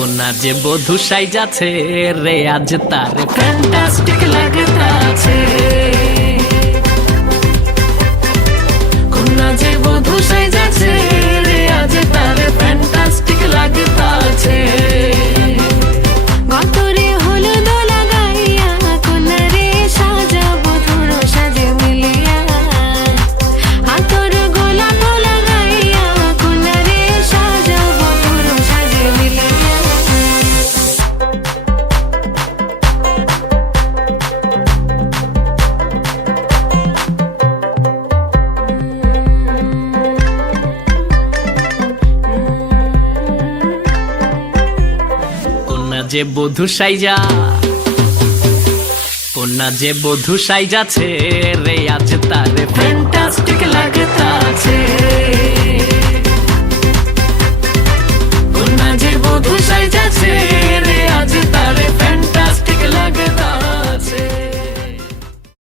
কোনা যে বধূ সাইজাছে রে আজ তার ফ্যান্টাস্টিক লাগতাছে। কোনা যে বধূ সাইজাছে রে আজ তার ফ্যান্টাস্টিক লাগতাছে। গতরে হলুদ লাগাইয়া কোনারে সাজাবো ধুনো সাজে মিলিয়া। হাতর গোলাপ লাগাইয়া কোনারে সাজাবো ধুনো সাজে মিলিয়া। কোনা যে বধূ সাইজা, কোনা যে বধূ সাইজাছে রে আজ তার ফ্যান্টাস্টিক লাগতাছে।